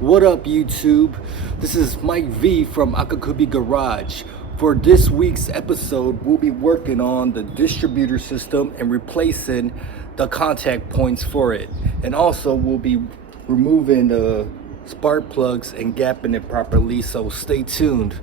What up, YouTube? This is Mike V from Akakubi Garage. For this week's episode, we'll be working on the distributor system and replacing the contact points for it. And also, we'll be removing the spark plugs and gapping it properly, so stay tuned.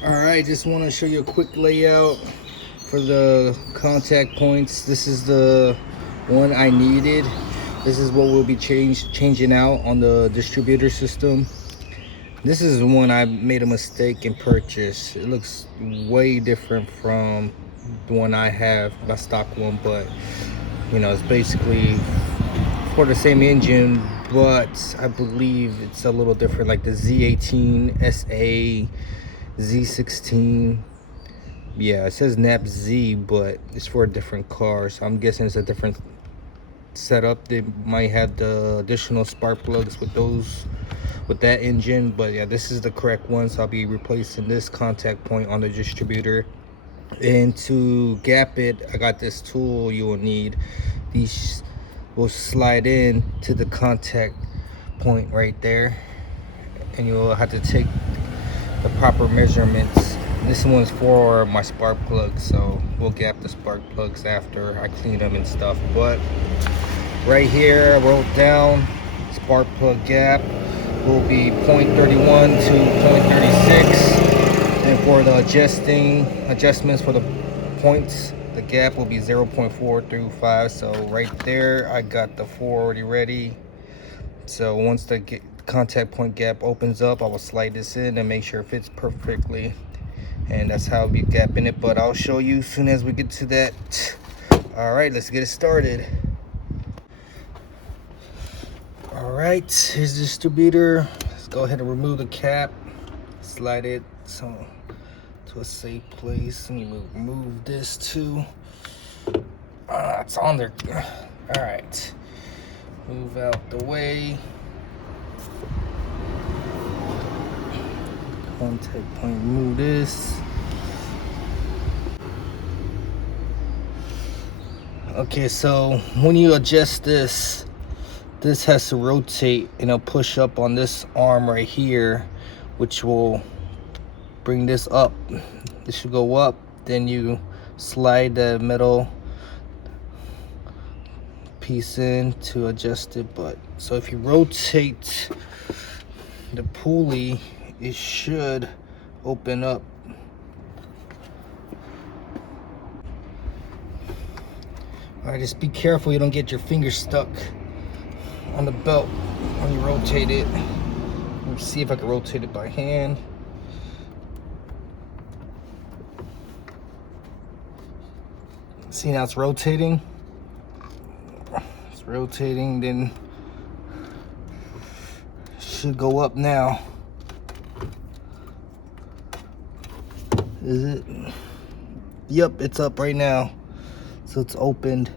Alright, just want to show you a quick layout for the contact points. This is the one I needed. This is what we'll be changing out on the distributor system. This is one I made a mistake and purchased. It looks way different from the one I have, my stock one, but you know, it's basically for the same engine, but I believe it's a little different, like the Z18, SA, Z16. Yeah, it says NAP Z, but it's for a different car, so I'm guessing it's a different setup. They might have the additional spark plugs with that engine, but yeah, this is the correct one. So I'll be replacing this contact point on the distributor. And to gap it, I got this tool you will need. These will slide in to the contact point right there, and you'll have to take the proper measurements. This one's for my spark plugs, so we'll gap the spark plugs after I clean them and stuff. But right here I wrote down spark plug gap will be 0.31 to 0.36, and for the adjustments for the points, the gap will be 0.4 through 5. So right there I got the 4 already ready. So once the contact point gap opens up, I will slide this in and make sure it fits perfectly, and that's how I'll be gapping it. But I'll show you as soon as we get to that. All right, let's get it started. All right, here's the distributor. Let's go ahead and remove the cap, slide it to a safe place. Let me remove this too. It's on there. All right, move out the way. Contact point, remove this. Okay, so when you adjust this has to rotate, and it'll push up on this arm right here, which will bring this up. This should go up, then you slide the metal piece in to adjust it. But so if you rotate the pulley, it should open up. All right, just be careful you don't get your finger stuck on the belt when you rotate it. Let me see if I can rotate it by hand. See, now it's rotating. It's rotating, then it should go up now. Is it? Yep, it's up right now. So it's opened.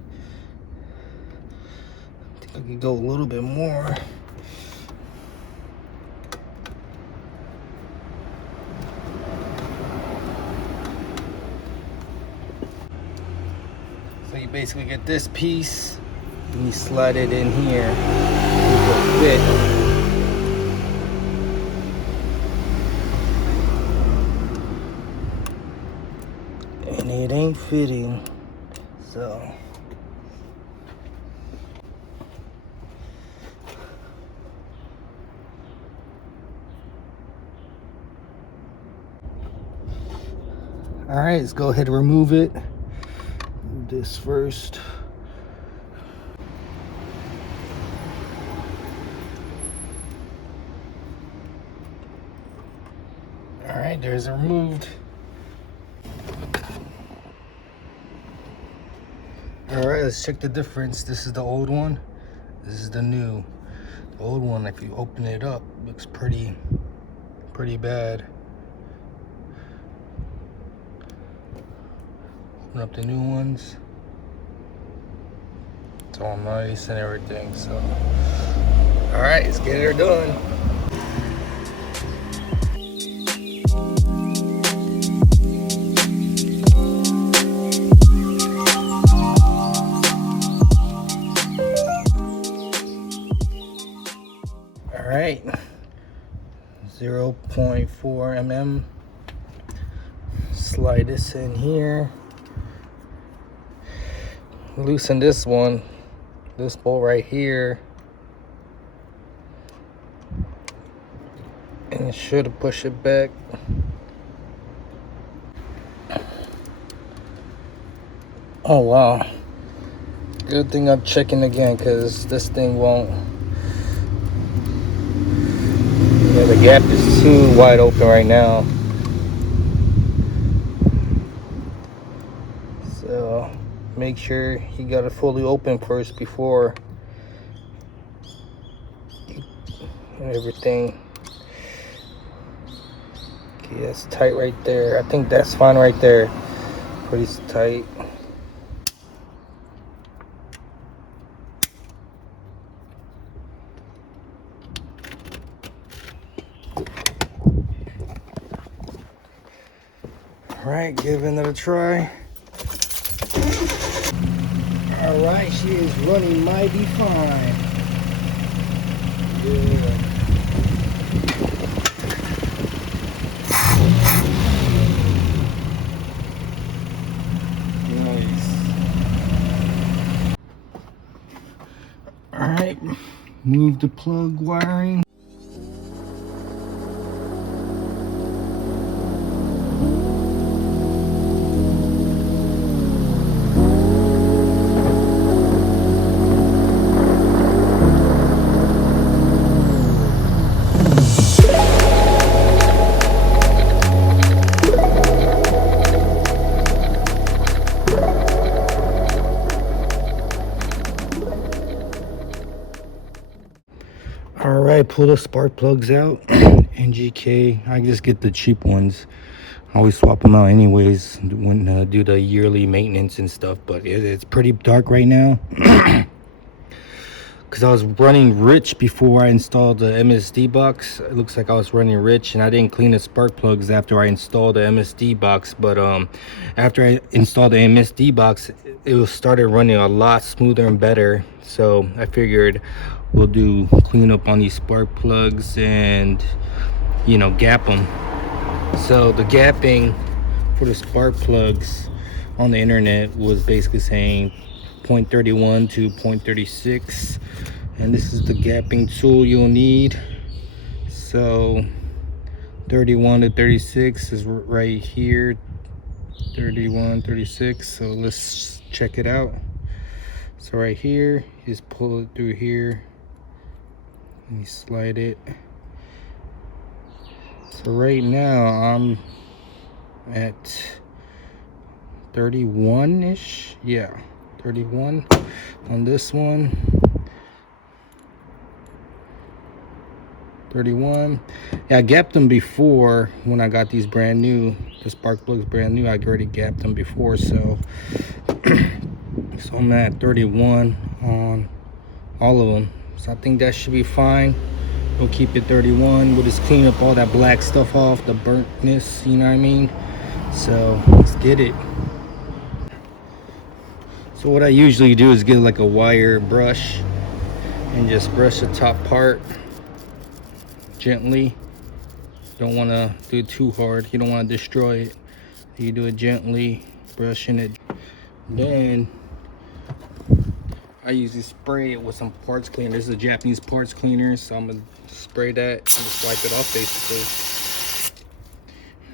I think I could go a little bit more. So you basically get this piece, and you slide it in here. It will fit. And it ain't fitting, so all right, let's go ahead and remove it. Do this first. All right, there's it removed. All right, let's check the difference. This is the old one. This is the new. The old one, if you open it up, looks pretty bad. Open up the new ones. It's all nice and everything. So, all right, let's get her done. All right, 0.4 mm. Slide this in here. Loosen this one, this bolt right here, and it should push it back. Oh wow, good thing I'm checking again, because this thing won't. Yeah, the gap is too wide open right now, so make sure you got it fully open first before everything. Okay, that's tight right there. I think that's fine right there. Pretty tight. All right, give it another try. All right, she is running mighty fine. Yeah. Nice. All right, move the plug wiring. All right, pull the spark plugs out. NGK, I just get the cheap ones. I always swap them out anyways when do the yearly maintenance and stuff, but it's pretty dark right now. Because I was running rich before I installed the MSD box. It looks like I was running rich, and I didn't clean the spark plugs after I installed the MSD box. But after I installed the MSD box, it started running a lot smoother and better. So I figured we'll do cleanup on these spark plugs and, you know, gap them. So the gapping for the spark plugs on the internet was basically saying 0.31 to 0.36, and this is the gapping tool you'll need. So 31 to 36 is right here. 31, 36. So let's check it out. So right here, just pull it through here and you slide it. So right now I'm at 31-ish. Yeah, 31 on this one. 31. Yeah, I gapped them before when I got these brand new. The spark plugs brand new. I already gapped them before, so so I'm at 31 on all of them. So I think that should be fine. We'll keep it 31. We'll just clean up all that black stuff off, the burntness, you know what I mean? So let's get it. So what I usually do is get like a wire brush and just brush the top part gently. Don't want to do it too hard. You don't want to destroy it. You do it gently, brushing it. Then I usually spray it with some parts cleaner. This is a Japanese parts cleaner, so I'm gonna spray that and just wipe it off basically.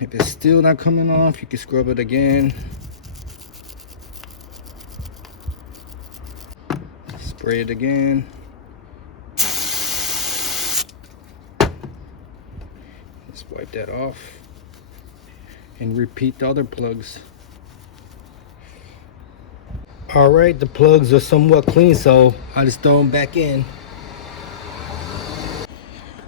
If it's still not coming off, you can scrub it again. Spray it again. Just wipe that off and repeat the other plugs. All right, the plugs are somewhat clean, so I just throw them back in.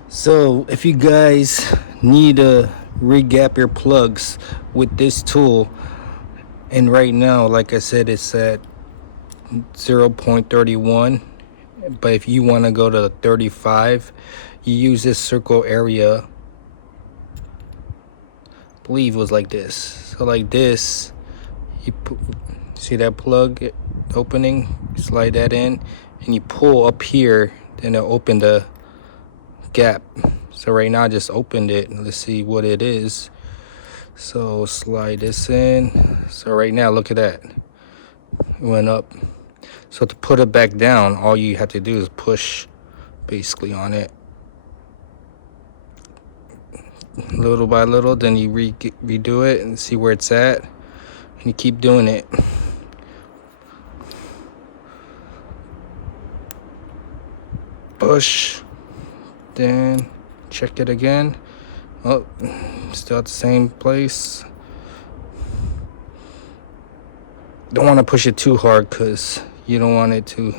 So if you guys need to re-gap your plugs with this tool, and right now, like I said, it's at 0.31, but if you want to go to 35, you use this circle area. I believe it was like this. So like this, you see that plug opening, slide that in, and you pull up here, then it'll open the gap. So right now I just opened it. Let's see what it is. So slide this in. So right now, look at that, it went up. So to put it back down, all you have to do is push basically on it little by little, then you redo it and see where it's at, and you keep doing it. Push, then check it again. Oh, still at the same place. Don't want to push it too hard because you don't want it to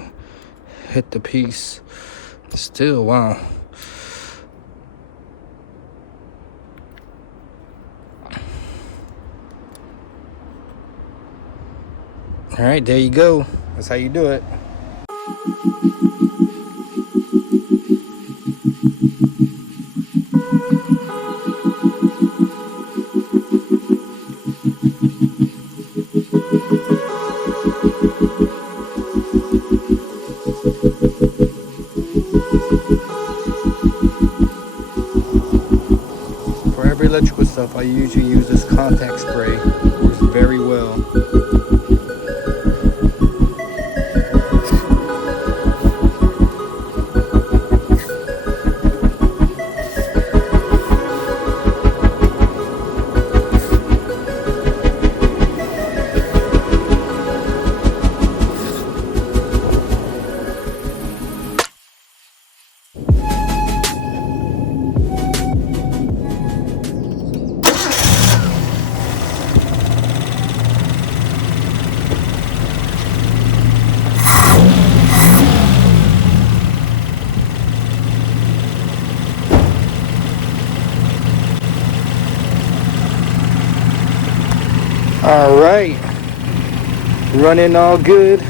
hit the piece. Still, wow. All right, there you go. That's how you do it. For every electrical stuff, I usually use this contact spray. It works very well. All right, running all good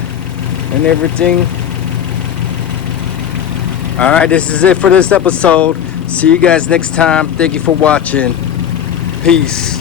and everything. All right, this is it for this episode. See you guys next time. Thank you for watching. Peace.